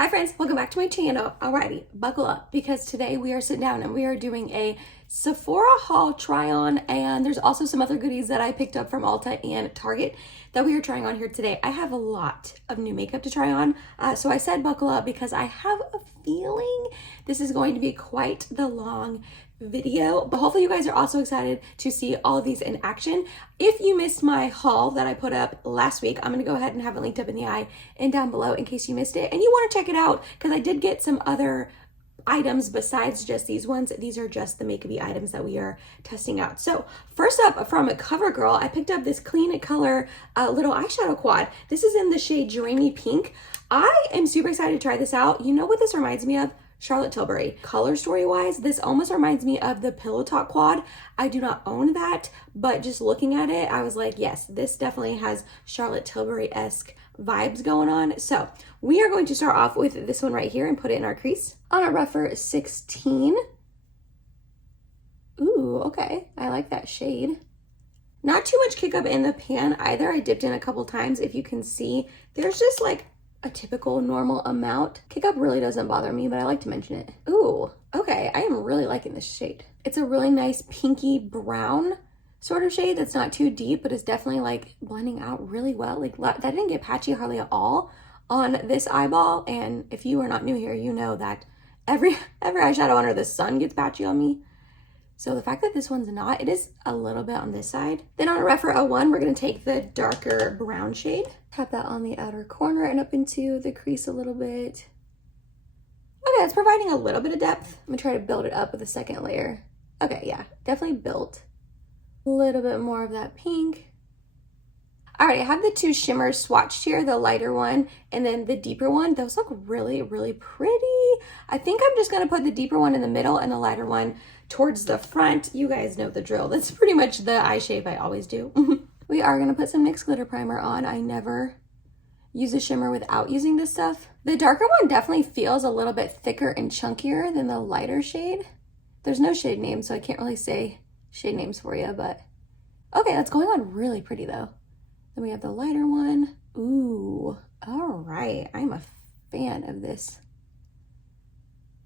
Hi friends, welcome back to my channel. Alrighty, buckle up because today we are sitting down and we are doing a Sephora haul try on, and there's also some other goodies that I picked up from Ulta and Target that we are trying on here today. I have a lot of new makeup to try on, so I said buckle up because I have a feeling this is going to be quite the long video, but hopefully you guys are also excited to see all of these in action. If you missed my haul that I put up last week, I'm going to go ahead and have it linked up in the eye and down below in case you missed it and you want to check it out, because I did get some other items besides just these ones. These are just the makeup-y items that we are testing out. So first up, from Covergirl, I picked up this clean color little eyeshadow quad. This is in the shade Dreamy Pink. I am super excited to try this out. You know what this reminds me of? Charlotte Tilbury. Color story wise, this almost reminds me of the Pillow Talk quad. I do not own that, but just looking at it, I was like, yes, this definitely has Charlotte Tilbury-esque vibes going on. So we are going to start off with this one right here and put it in our crease on a rougher 16. Ooh, okay. I like that shade. Not too much kick up in the pan either. I dipped in a couple times. If you can see, there's just like a typical normal amount. Kick up really doesn't bother me, but I like to mention it. Ooh, okay. I am really liking this shade. It's a really nice pinky brown sort of shade that's not too deep, but it's definitely like blending out really well. Like that didn't get patchy hardly at all on this eyeball. And if you are not new here, you know that every eyeshadow under the sun gets patchy on me. So the fact that this one's not, it is a little bit on this side. Then on a Referral 1, we're gonna take the darker brown shade. Tap that on the outer corner and up into the crease a little bit. Okay, it's providing a little bit of depth. I'm gonna try to build it up with a second layer. Okay, yeah, definitely built. A little bit more of that pink. All right, I have the two shimmers swatched here, the lighter one and then the deeper one. Those look really, really pretty. I think I'm just gonna put the deeper one in the middle and the lighter one towards the front. You guys know the drill. That's pretty much the eye shape I always do. We are gonna put some NYX glitter primer on. I never use a shimmer without using this stuff. The darker one definitely feels a little bit thicker and chunkier than the lighter shade. There's no shade name, so I can't really say shade names for you, but okay, that's going on really pretty though. Then we have the lighter one. Ooh, all right. I'm a fan of this.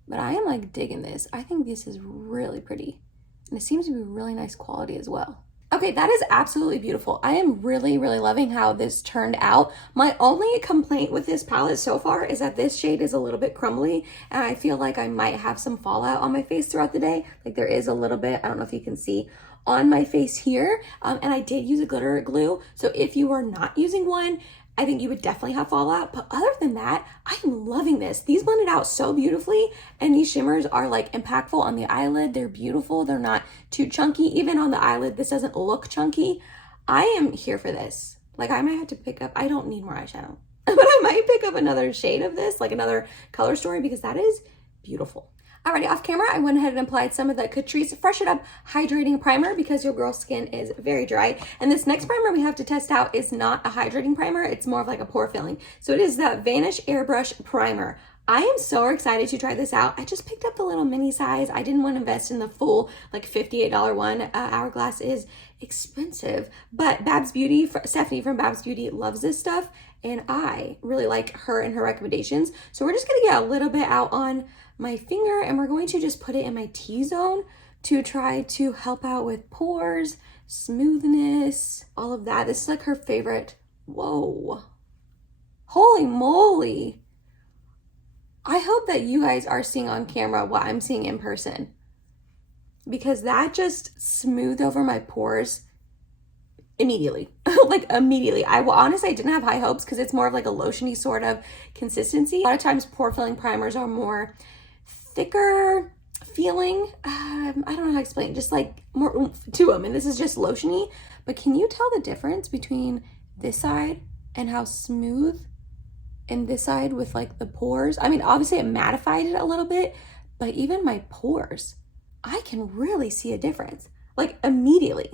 But I am like digging this. I think this is really pretty. And it seems to be really nice quality as well. Okay, that is absolutely beautiful. I am really, really loving how this turned out. My only complaint with this palette so far is that this shade is a little bit crumbly and I feel like I might have some fallout on my face throughout the day. Like there is a little bit, I don't know if you can see, on my face here. And I did use a glitter glue. So if you are not using one, I think you would definitely have fallout. But other than that, I'm loving this. These blended out so beautifully. And these shimmers are like impactful on the eyelid. They're beautiful. They're not too chunky. Even on the eyelid, this doesn't look chunky. I am here for this. Like I might have to pick up, I don't need more eyeshadow, but I might pick up another shade of this, like another color story, because that is beautiful. Alrighty, off camera, I went ahead and applied some of the Catrice Fresh It Up Hydrating Primer because your girl's skin is very dry. And this next primer we have to test out is not a hydrating primer. It's more of like a pore filling. So it is the Vanish Airbrush Primer. I am so excited to try this out. I just picked up the little mini size. I didn't want to invest in the full like $58 one. Hourglass is expensive, but Babs Beauty, Stephanie from Babs Beauty loves this stuff. And I really like her and her recommendations. So we're just going to get a little bit out on my finger and we're going to just put it in my T-zone to try to help out with pores, smoothness, all of that. This is like her favorite. Whoa. Holy moly. I hope that you guys are seeing on camera what I'm seeing in person, because that just smoothed over my pores immediately. Like immediately. I didn't have high hopes because it's more of like a lotiony sort of consistency. A lot of times pore filling primers are more thicker feeling. I don't know how to explain, just like more oomph to them. And this is just lotiony. But can you tell the difference between this side and how smooth and this side with like the pores? I mean, obviously it mattified it a little bit, but even my pores, I can really see a difference, like immediately.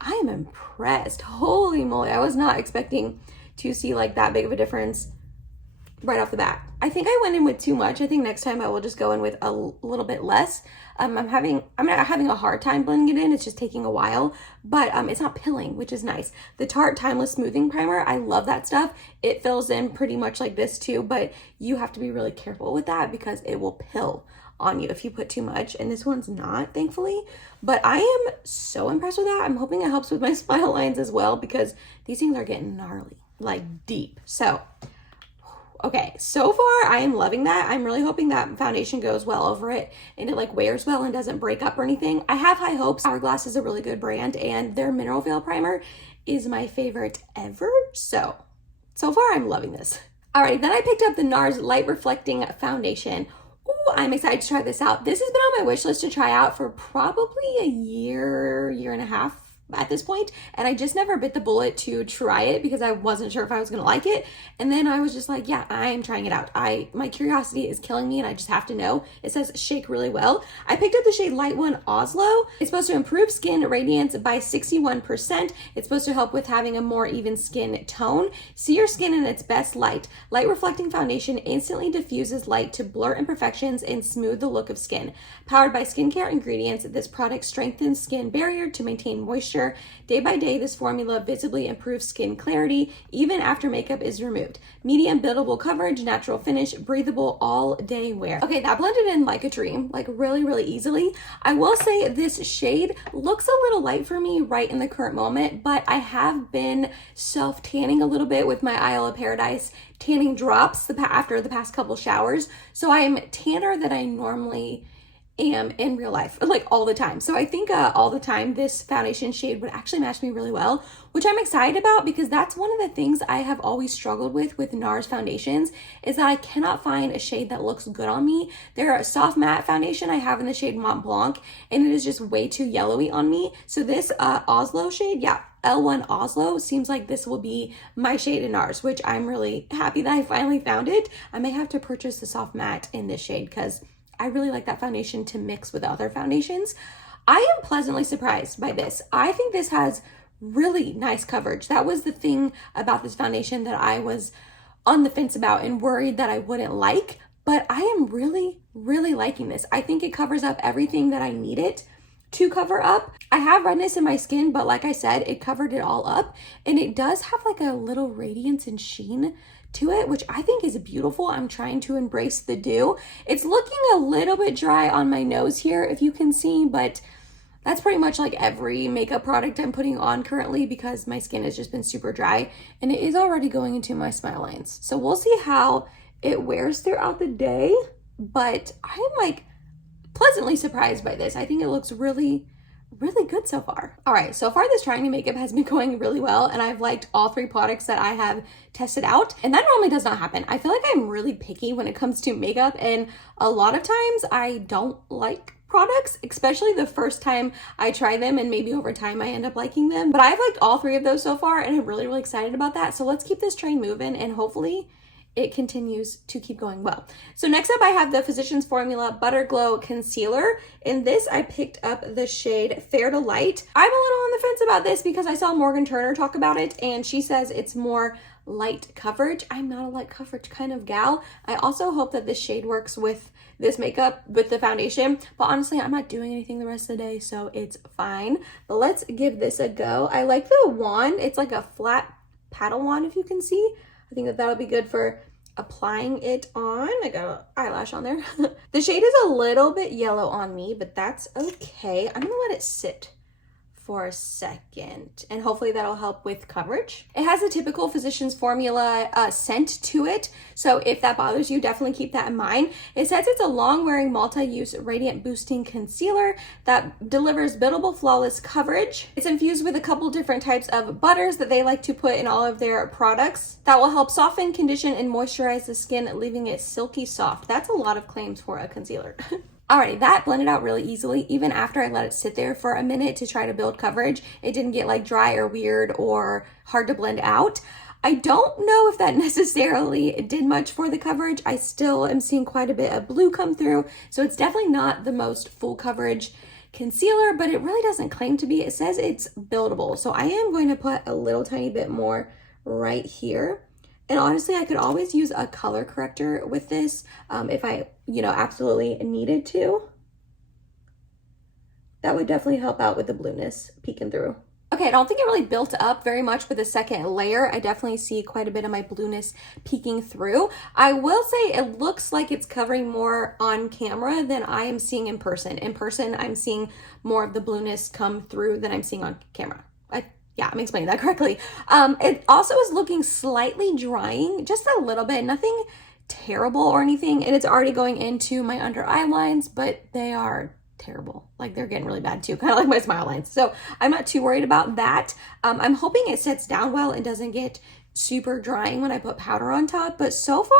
I am impressed. Holy moly. I was not expecting to see like that big of a difference right off the bat. I think I went in with too much. I think next time I will just go in with a little bit less. I'm not having a hard time blending it in. It's just taking a while, but it's not pilling, which is nice. The Tarte Timeless Smoothing Primer, I love that stuff. It fills in pretty much like this too, but you have to be really careful with that because it will pill on you if you put too much, and this one's not, thankfully. But I am so impressed with that. I'm hoping it helps with my smile lines as well because these things are getting gnarly, like deep. So okay, so far I am loving that. I'm really hoping that foundation goes well over it and it like wears well and doesn't break up or anything. I have high hopes. Hourglass is a really good brand and their Mineral Veil Primer is my favorite ever. So far I'm loving this. Alright, then I picked up the NARS Light Reflecting Foundation. Ooh, I'm excited to try this out. This has been on my wish list to try out for probably a year and a half at this point, and I just never bit the bullet to try it because I wasn't sure if I was gonna like it. And then I was just like, yeah, I'm trying it out. My curiosity is killing me and I just have to know. It says shake really well. I picked up the shade Light One Oslo. It's supposed to improve skin radiance by 61%. It's supposed to help with having a more even skin tone. See your skin in its best light. Light reflecting foundation instantly diffuses light to blur imperfections and smooth the look of skin. Powered by skincare ingredients, this product strengthens skin barrier to maintain moisture. Day by day, this formula visibly improves skin clarity even after makeup is removed. Medium buildable coverage, natural finish, breathable all day wear. Okay, that blended in like a dream, like really easily. I will say this shade looks a little light for me right in the current moment, but I have been self-tanning a little bit with my Isle of Paradise tanning drops after the past couple showers. So I am tanner than I normally am in real life, like all the time. So I think all the time this foundation shade would actually match me really well, which I'm excited about because that's one of the things I have always struggled with NARS foundations is that I cannot find a shade that looks good on me. They're a soft matte foundation I have in the shade Mont Blanc and it is just way too yellowy on me. So this Oslo shade, yeah, L1 Oslo seems like this will be my shade in NARS, which I'm really happy that I finally found it. I may have to purchase the soft matte in this shade because I really like that foundation to mix with other foundations. I am pleasantly surprised by this. I think this has really nice coverage. That was the thing about this foundation that I was on the fence about and worried that I wouldn't like, but I am really liking this. I think it covers up everything that I need it to cover up. I have redness in my skin, but like I said, it covered it all up and it does have like a little radiance and sheen to it, which I think is beautiful. I'm trying to embrace the dew. It's looking a little bit dry on my nose here, if you can see, but that's pretty much like every makeup product I'm putting on currently because my skin has just been super dry and it is already going into my smile lines. So we'll see how it wears throughout the day, but I'm like pleasantly surprised by this. I think it looks really good so far. All right, so far this trying to makeup has been going really well and I've liked all 3 products that I have tested out, and that normally does not happen. I feel like I'm really picky when it comes to makeup, and a lot of times I don't like products, especially the first time I try them, and maybe over time I end up liking them. But I've liked all 3 of those so far and I'm really excited about that. So let's keep this train moving and hopefully it continues to keep going well. So next up I have the Physicians Formula Butter Glow Concealer. In this I picked up the shade Fair to Light. I'm a little on the fence about this because I saw Morgan Turner talk about it and she says it's more light coverage. I'm not a light coverage kind of gal. I also hope that this shade works with this makeup, with the foundation, but honestly I'm not doing anything the rest of the day, so it's fine. But let's give this a go. I like the wand. It's like a flat paddle wand, if you can see. I think that that'll be good for applying it on. I got an eyelash on there. The shade is a little bit yellow on me, but that's okay. I'm gonna let it sit for a second and hopefully that'll help with coverage. It has a typical Physicians Formula scent to it, so if that bothers you, definitely keep that in mind. It says it's a long-wearing multi-use radiant boosting concealer that delivers buildable flawless coverage. It's infused with a couple different types of butters that they like to put in all of their products that will help soften, condition, and moisturize the skin, leaving it silky soft. That's a lot of claims for a concealer. Alrighty, that blended out really easily. Even after I let it sit there for a minute to try to build coverage, it didn't get like dry or weird or hard to blend out. I don't know if that necessarily did much for the coverage. I still am seeing quite a bit of blue come through, so it's definitely not the most full coverage concealer, but it really doesn't claim to be. It says it's buildable, so I am going to put a little tiny bit more right here And honestly, I could always use a color corrector with this if I, absolutely needed to. That would definitely help out with the blueness peeking through. Okay, I don't think it really built up very much with the second layer. I definitely see quite a bit of my blueness peeking through. I will say it looks like it's covering more on camera than I am seeing in person. In person, I'm seeing more of the blueness come through than I'm seeing on camera. Yeah, I'm explaining that correctly. It also is looking slightly drying, just a little bit, nothing terrible or anything. And it's already going into my under eye lines, but they are terrible. Like they're getting really bad too, kind of like my smile lines. So I'm not too worried about that. I'm hoping it sets down well and doesn't get super drying when I put powder on top. But so far,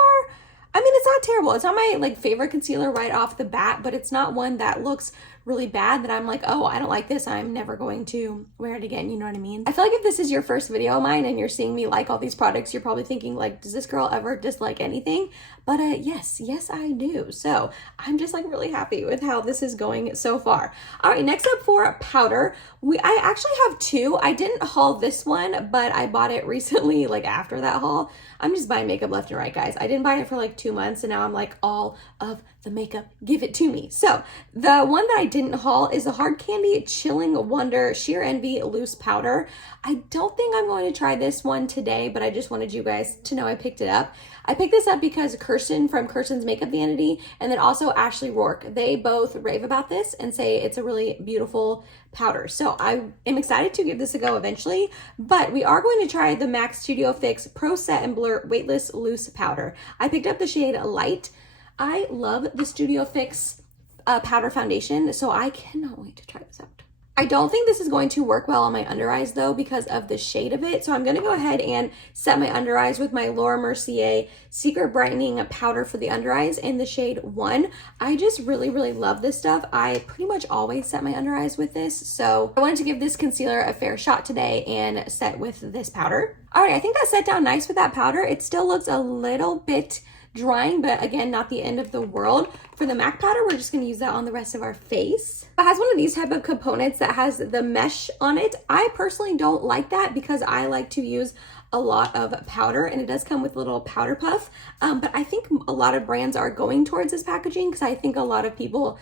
I mean, it's not terrible. It's not my favorite concealer right off the bat, but it's not one that looks really bad that I'm like, oh, I don't like this. I'm never going to wear it again. You know what I mean? I feel like if this is your first video of mine and you're seeing me like all these products, you're probably thinking like, does this girl ever dislike anything? But yes, I do. So I'm just really happy with how this is going so far. All right, next up for powder, I actually have two. I didn't haul this one, but I bought it recently, after that haul. I'm just buying makeup left and right, guys. I didn't buy it for 2 months and now I'm like, all of the makeup, give it to me. So the one that I didn't haul is the Hard Candy Chilling Wonder Sheer Envy Loose Powder. I don't think I'm going to try this one today, but I just wanted you guys to know I picked it up. I picked this up because Kirsten from Kirsten's Makeup Vanity and then also Ashley Rourke, they both rave about this and say it's a really beautiful powder. So I am excited to give this a go eventually, but we are going to try the MAC Studio Fix Pro Set and Blur Weightless Loose Powder. I picked up the shade Light. I love the Studio Fix powder foundation, so I cannot wait to try this out. I don't think this is going to work well on my under eyes though because of the shade of it. So I'm going to go ahead and set my under eyes with my Laura Mercier Secret Brightening Powder for the under eyes in the shade 1. I just really love this stuff. I pretty much always set my under eyes with this. So I wanted to give this concealer a fair shot today and set with this powder. All right, I think that set down nice with that powder. It still looks a little bit drying, but again, not the end of the world. For the MAC powder, we're just going to use that on the rest of our face. It has one of these type of components that has the mesh on it. I personally don't like that because I like to use a lot of powder and it does come with a little powder puff. But I think a lot of brands are going towards this packaging because I think a lot of people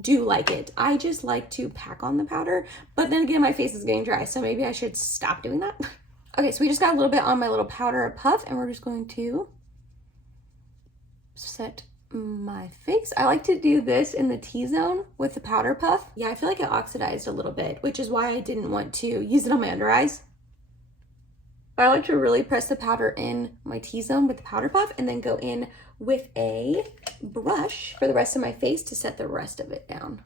do like it. I just like to pack on the powder, but then again, my face is getting dry, so maybe I should stop doing that. Okay, so we just got a little bit on my little powder puff and we're just going to set my face. I like to do this in the T-zone with the powder puff. Yeah, I feel like it oxidized a little bit, which is why I didn't want to use it on my under eyes. I like to really press the powder in my T-zone with the powder puff and then go in with a brush for the rest of my face to set the rest of it down.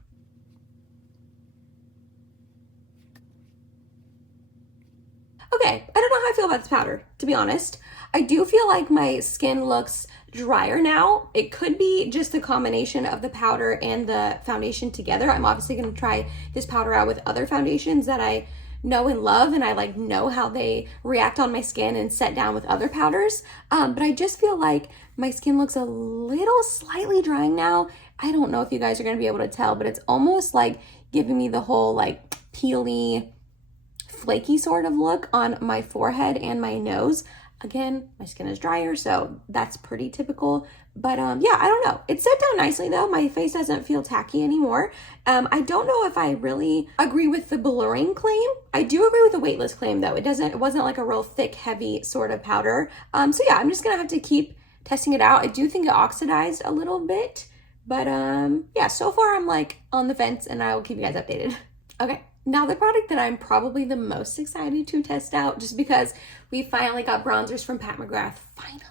Okay, I don't know how I feel about this powder, to be honest. I do feel like my skin looks drier now. It could be just the combination of the powder and the foundation together. I'm obviously going to try this powder out with other foundations that I know and love, and I know how they react on my skin and set down with other powders. But I just feel like my skin looks a little slightly drying now. I don't know if you guys are going to be able to tell, but it's almost like giving me the whole peely, flaky sort of look on my forehead and my nose. Again, my skin is drier, so that's pretty typical. But yeah, I don't know. It set down nicely though. My face doesn't feel tacky anymore. I don't know if I really agree with the blurring claim. I do agree with the weightless claim though. It wasn't like a real thick, heavy sort of powder. So yeah, I'm just gonna have to keep testing it out. I do think it oxidized a little bit, but yeah, so far I'm on the fence and I will keep you guys updated. Okay. Now the product that I'm probably the most excited to test out, just because we finally got bronzers from Pat McGrath, finally.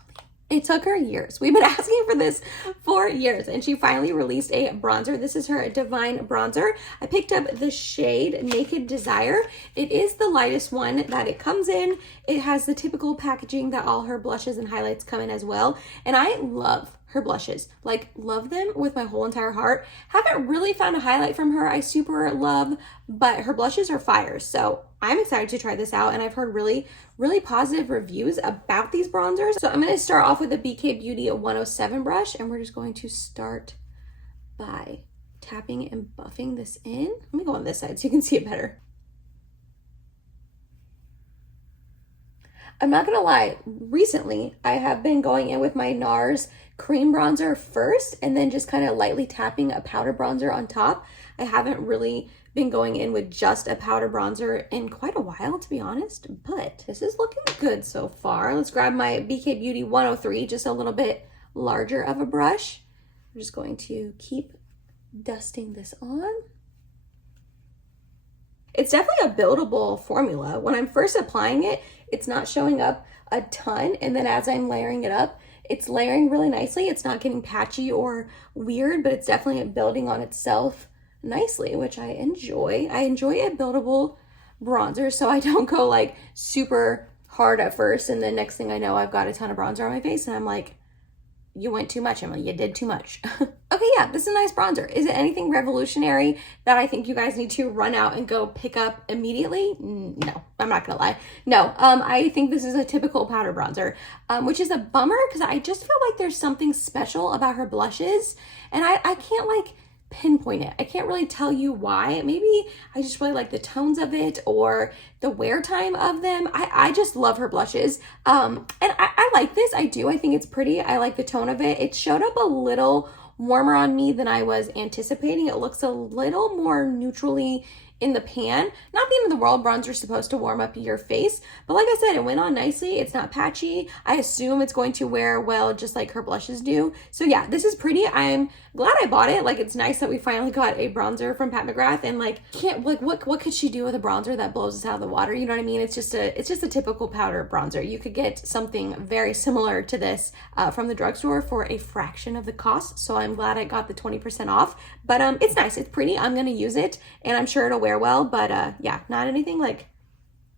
It took her years. We've been asking for this for years, and she finally released a bronzer. This is her Divine Bronzer. I picked up the shade Naked Desire. It is the lightest one that it comes in. It has the typical packaging that all her blushes and highlights come in as well, and I love her blushes. Love them with my whole entire heart. Haven't really found a highlight from her I super love, but her blushes are fire. So I'm excited to try this out, and I've heard really positive reviews about these bronzers. So I'm going to start off with the BK Beauty 107 brush, and we're just going to start by tapping and buffing this in. Let me go on this side so you can see it better. I'm not gonna lie, recently I have been going in with my NARS cream bronzer first and then just kind of lightly tapping a powder bronzer on top. I haven't really been going in with just a powder bronzer in quite a while, to be honest, but this is looking good so far. Let's grab my BK Beauty 103, just a little bit larger of a brush. I'm just going to keep dusting this on. It's definitely a buildable formula. When I'm first applying it, it's not showing up a ton, and then as I'm layering it up, it's layering really nicely. It's not getting patchy or weird, but it's definitely building on itself nicely, which I enjoy. I enjoy a buildable bronzer, so I don't go like super hard at first, and then next thing I know, I've got a ton of bronzer on my face, and I'm like, you went too much, Emily. You did too much. Okay, yeah, this is a nice bronzer. Is it anything revolutionary that I think you guys need to run out and go pick up immediately? No, I'm not gonna lie. No, I think this is a typical powder bronzer, which is a bummer because I just feel like there's something special about her blushes, and I can't like pinpoint it. I can't really tell you why. Maybe I just really like the tones of it or the wear time of them. I just love her blushes. And I like this. I do. I think it's pretty. I like the tone of it. It showed up a little warmer on me than I was anticipating. It looks a little more neutrally in the pan. Not the end of the world. Bronzer is supposed to warm up your face, but like I said, it went on nicely. It's not patchy. I assume it's going to wear well, just like her blushes do. So yeah, this is pretty. I'm glad I bought it. Like, it's nice that we finally got a bronzer from Pat McGrath, and like, what could she do with a bronzer that blows us out of the water? You know what I mean? It's just a typical powder bronzer. You could get something very similar to this from the drugstore for a fraction of the cost. So I'm glad I got the 20% off, but it's nice. It's pretty. I'm going to use it, and I'm sure it'll wear well, but yeah, not anything like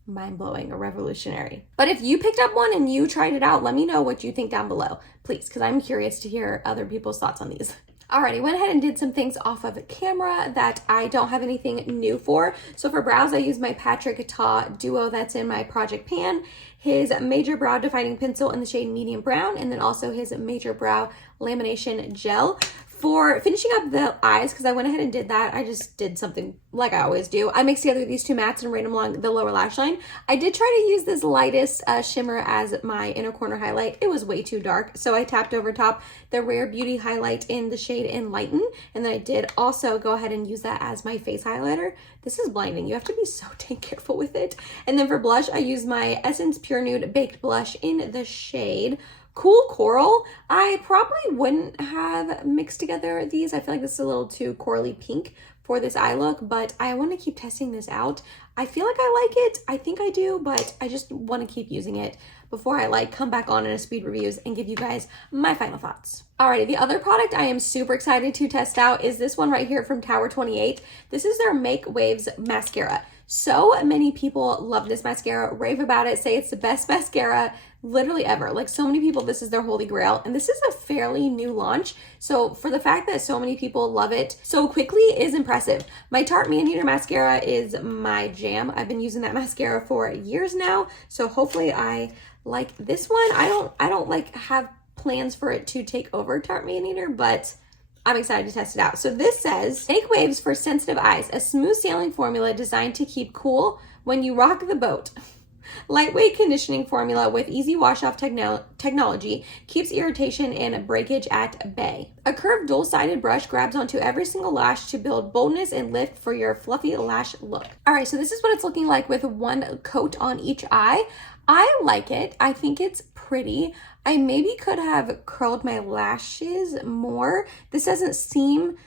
mind-blowing or revolutionary. But if you picked up one and you tried it out, let me know what you think down below, please, because I'm curious to hear other people's thoughts on these. Alrighty, went ahead and did some things off of camera that I don't have anything new for. So for brows, I use my Patrick Ta Duo that's in my Project Pan, his Major Brow Defining Pencil in the shade Medium Brown, and then also his Major Brow Lamination Gel. For finishing up the eyes, because I went ahead and did that, I just did something like I always do. I mixed together these two mattes and ran them along the lower lash line. I did try to use this lightest shimmer as my inner corner highlight. It was way too dark, so I tapped over top the Rare Beauty highlight in the shade Enlighten, and then I did also go ahead and use that as my face highlighter. This is blinding. You have to be so dang careful with it. And then for blush, I used my Essence Pure Nude Baked Blush in the shade Cool Coral. I probably wouldn't have mixed together these. I feel like this is a little too corally pink for this eye look, but I want to keep testing this out. I feel like I like it. I think I do, but I just want to keep using it before I like come back on in a speed reviews and give you guys my final thoughts. Alrighty, the other product I am super excited to test out is this one right here from Tower 28. This is their Make Waves mascara. So many people love this mascara, rave about it, say it's the best mascara literally ever. Like, so many people, this is their holy grail, and this is a fairly new launch. So for the fact that so many people love it so quickly is impressive. My Tarte Maneater mascara is my jam. I've been using that mascara for years now, so hopefully I like this one. I don't like have plans for it to take over Tarte Maneater, but I'm excited to test it out. So this says, Make Waves for Sensitive Eyes, a smooth sailing formula designed to keep cool when you rock the boat. Lightweight conditioning formula with easy wash-off technology keeps irritation and breakage at bay. A curved dual-sided brush grabs onto every single lash to build boldness and lift for your fluffy lash look. All right, so this is what it's looking like with one coat on each eye. I like it. I think it's pretty. I maybe could have curled my lashes more. This doesn't seem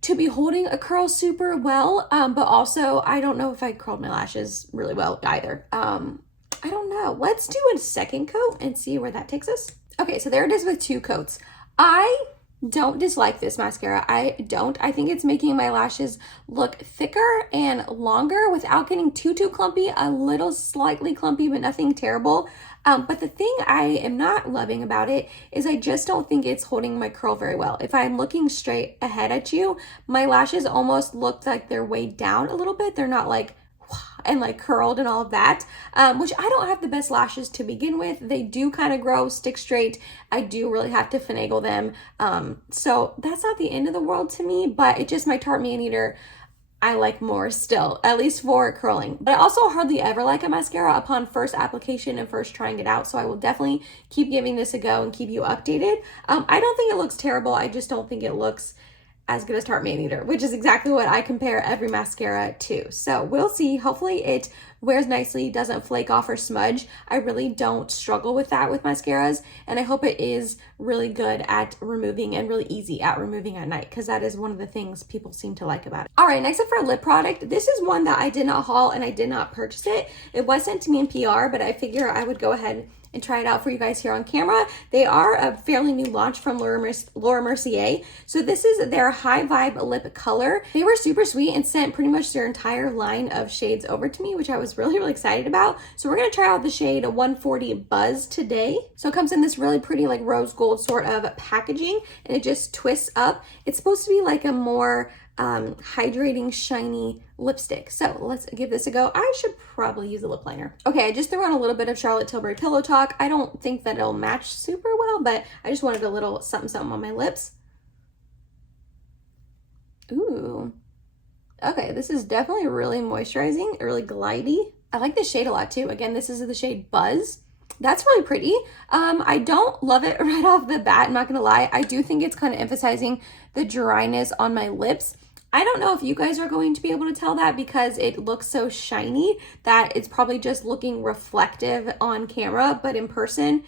to be holding a curl super well, but also I don't know if I curled my lashes really well either. I don't know. Let's do a second coat and see where that takes us. Okay, so there it is with two coats. I don't dislike this mascara. I don't. I think it's making my lashes look thicker and longer without getting too clumpy. A little slightly clumpy, but nothing terrible. But the thing I am not loving about it is I just don't think it's holding my curl very well. If I'm looking straight ahead at you, my lashes almost look like they're weighed down a little bit. They're not like and like curled and all of that, which I don't have the best lashes to begin with. They do kind of grow, stick straight. I do really have to finagle them. So that's not the end of the world to me, but it just, my Tarte Maneater, I like more still, at least for curling. But I also hardly ever like a mascara upon first application and first trying it out. So I will definitely keep giving this a go and keep you updated. I don't think it looks terrible. I just don't think it looks as good as Tarte Man Eater, which is exactly what I compare every mascara to. So we'll see. Hopefully it wears nicely, doesn't flake off or smudge. I really don't struggle with that with mascaras, and I hope it is really good at removing and really easy at removing at night, because that is one of the things people seem to like about it. All right, next up for a lip product. This is one that I did not haul and I did not purchase it. It was sent to me in PR, but I figure I would go ahead and try it out for you guys here on camera. They are a fairly new launch from Laura Mercier. So this is their High Vibe Lip Color. They were super sweet and sent pretty much their entire line of shades over to me, which I was really excited about. So we're gonna try out the shade 140 Buzz today. So it comes in this really pretty like rose gold sort of packaging, and it just twists up. It's supposed to be like a more hydrating, shiny lipstick. So let's give this a go. I should probably use a lip liner. Okay, I just threw on a little bit of Charlotte Tilbury Pillow Talk. I don't think that it'll match super well, but I just wanted a little something on my lips. Ooh. Okay, this is definitely really moisturizing, really glidey. I like this shade a lot too. Again, this is the shade Buzz. That's really pretty. I don't love it right off the bat, I'm not gonna lie. I do think it's kind of emphasizing the dryness on my lips. I don't know if you guys are going to be able to tell that because it looks so shiny that it's probably just looking reflective on camera, but in person,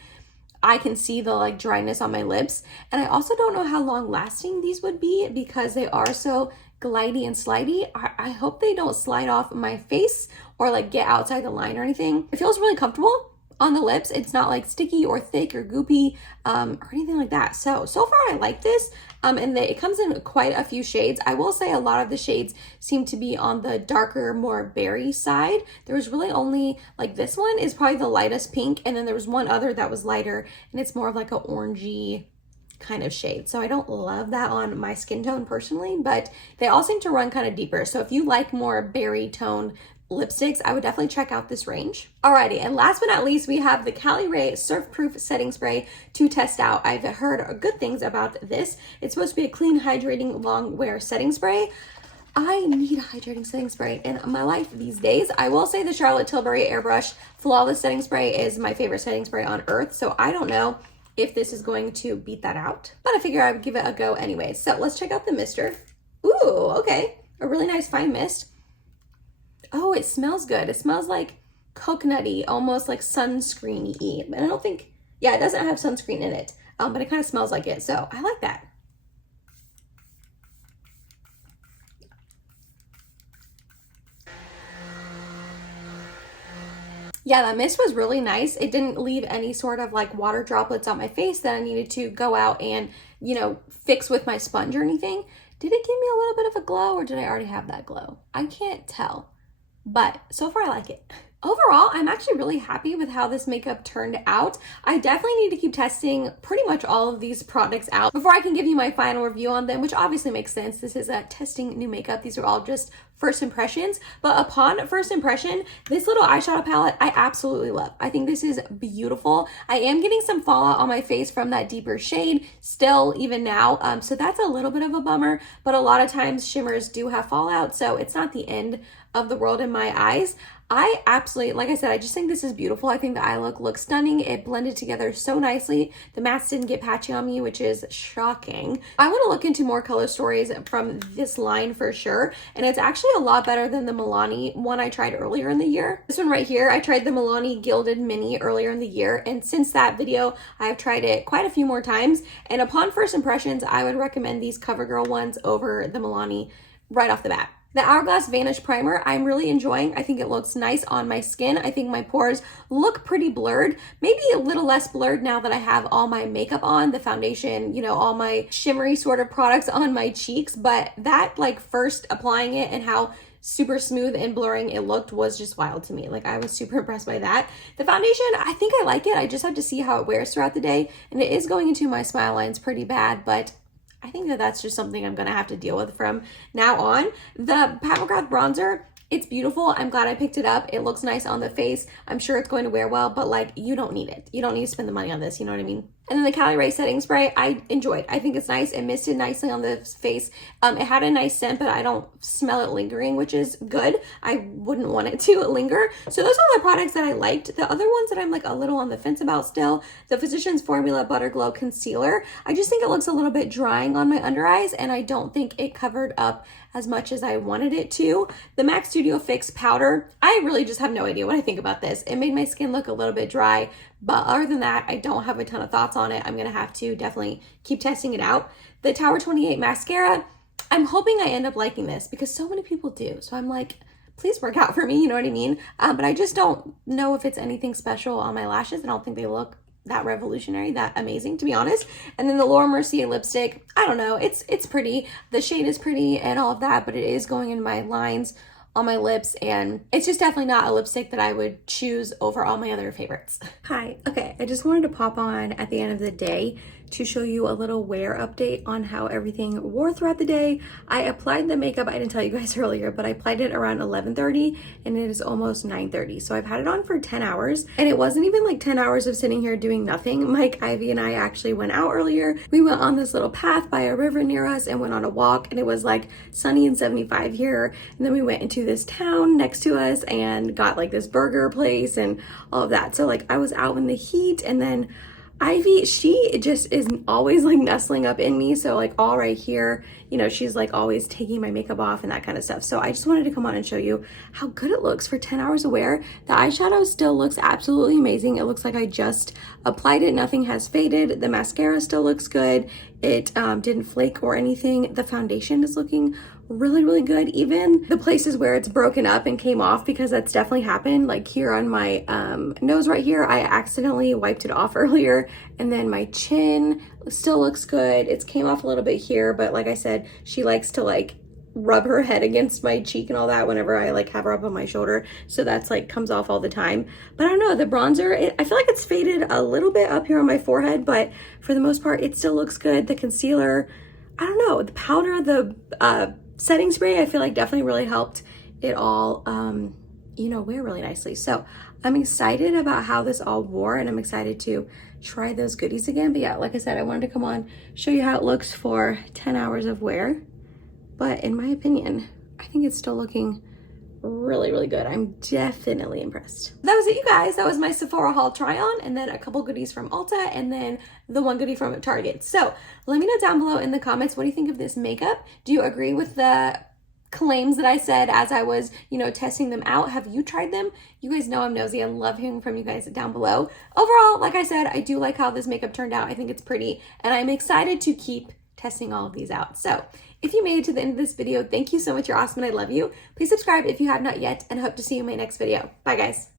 I can see the like dryness on my lips. And I also don't know how long lasting these would be because they are so glidey and slidey. I hope they don't slide off my face or like get outside the line or anything. It feels really comfortable on the lips. It's not like sticky or thick or goopy or anything like that. So far I like this. And it comes in quite a few shades. I will say a lot of the shades seem to be on the darker, more berry side. There was really only, like this one is probably the lightest pink, and then there was one other that was lighter, and it's more of like a orangey kind of shade. So I don't love that on my skin tone personally, but they all seem to run kind of deeper. So if you like more berry toned lipsticks, I would definitely check out this range. Alrighty, and last but not least, we have the Cali Ray Surf Proof Setting Spray to test out. I've heard good things about this. It's supposed to be a clean, hydrating, long wear setting spray. I need a hydrating setting spray in my life these days. I will say the Charlotte Tilbury Airbrush Flawless Setting Spray is my favorite setting spray on earth, so I don't know if this is going to beat that out, but I figure I would give it a go anyway. So let's check out the mister. Ooh, okay, a really nice fine mist. Oh, it smells good. It smells like coconutty, almost like sunscreen-y. But I don't think, yeah, it doesn't have sunscreen in it, but it kind of smells like it. So I like that. Yeah, that mist was really nice. It didn't leave any sort of like water droplets on my face that I needed to go out and, you know, fix with my sponge or anything. Did it give me a little bit of a glow, or did I already have that glow? I can't tell. But so far I like it. Overall, I'm actually really happy with how this makeup turned out. I definitely need to keep testing pretty much all of these products out before I can give you my final review on them, which obviously makes sense. This is testing new makeup. These are all just first impressions. But upon first impression, this little eyeshadow palette, I absolutely love. I think this is beautiful. I am getting some fallout on my face from that deeper shade still, even now. So that's a little bit of a bummer, but a lot of times shimmers do have fallout, so it's not the end of the world in my eyes. I absolutely, like I said, I just think this is beautiful. I think the eye look looks stunning. It blended together so nicely. The mattes didn't get patchy on me, which is shocking. I want to look into more color stories from this line for sure. And it's actually a lot better than the Milani one I tried earlier in the year. This one right here, I tried the Milani Gilded Mini earlier in the year. And since that video, I've tried it quite a few more times. And upon first impressions, I would recommend these CoverGirl ones over the Milani right off the bat. The Hourglass Vanish Primer, I'm really enjoying. I think it looks nice on my skin. I think my pores look pretty blurred, maybe a little less blurred now that I have all my makeup on, the foundation, you know, all my shimmery sort of products on my cheeks. But that, like, first applying it and how super smooth and blurring it looked was just wild to me. Like, I was super impressed by that. The foundation, I think I like it. I just have to see how it wears throughout the day. And it is going into my smile lines pretty bad, but I think that that's just something I'm going to have to deal with from now on. The Pat McGrath bronzer, it's beautiful. I'm glad I picked it up. It looks nice on the face. I'm sure it's going to wear well, but like, you don't need it. You don't need to spend the money on this. You know what I mean? And then the Cali Ray setting spray, I enjoyed. I think it's nice. It misted nicely on the face. It had a nice scent, but I don't smell it lingering, which is good. I wouldn't want it to linger. So those are the products that I liked. The other ones that I'm like a little on the fence about still, the Physicians Formula Butter Glow Concealer. I just think it looks a little bit drying on my under eyes, and I don't think it covered up as much as I wanted it to. The MAC Studio Fix powder, I really just have no idea what I think about this. It made my skin look a little bit dry, but other than that, I don't have a ton of thoughts on it. I'm gonna have to definitely keep testing it out. The Tower 28 mascara, I'm hoping I end up liking this because so many people do. So I'm like, please work out for me, you know what I mean? But I just don't know if it's anything special on my lashes. I don't think they look that revolutionary, that amazing, to be honest. And then the Laura Mercier lipstick, I don't know, it's pretty. The shade is pretty and all of that, but it is going in my lines on my lips, and it's just definitely not a lipstick that I would choose over all my other favorites. Hi, okay, I just wanted to pop on at the end of the day to show you a little wear update on how everything wore throughout the day. I applied the makeup, I didn't tell you guys earlier, but I applied it around 11:30 and it is almost 9:30. So I've had it on for 10 hours and it wasn't even like 10 hours of sitting here doing nothing. Mike, Ivy, and I actually went out earlier. We went on this little path by a river near us and went on a walk, and it was like sunny and 75 here. And then we went into this town next to us and got like this burger place and all of that. So like I was out in the heat, and then Ivy, she just is always like nestling up in me. So like all right here, you know, she's like always taking my makeup off and that kind of stuff. So I just wanted to come on and show you how good it looks for 10 hours of wear. The eyeshadow still looks absolutely amazing. It looks like I just applied it. Nothing has faded. The mascara still looks good. It didn't flake or anything. The foundation is looking really, really good. Even the places where it's broken up and came off, because that's definitely happened. Like here on my nose right here, I accidentally wiped it off earlier. And then my chin still looks good. It's came off a little bit here, but like I said, she likes to like rub her head against my cheek and all that whenever I like have her up on my shoulder. So that's like comes off all the time. But I don't know, the bronzer, I feel like it's faded a little bit up here on my forehead, but for the most part, it still looks good. The concealer, I don't know, the powder, the setting spray, I feel like definitely really helped it all, you know, wear really nicely. So I'm excited about how this all wore, and I'm excited to try those goodies again. But yeah, like I said, I wanted to come on, show you how it looks for 10 hours of wear. But in my opinion, I think it's still looking really, really good. I'm definitely impressed. That was it, you guys. That was my Sephora haul try on, and then a couple goodies from Ulta, and then the one goodie from Target. So let me know down below in the comments, what do you think of this makeup? Do you agree with the claims that I said as I was, you know, testing them out? Have you tried them? You guys know I'm nosy. I love hearing from you guys down below. Overall, like I said, I do like how this makeup turned out. I think it's pretty, and I'm excited to keep testing all of these out. So if you made it to the end of this video, thank you so much. You're awesome and I love you. Please subscribe if you have not yet, and I hope to see you in my next video. Bye guys.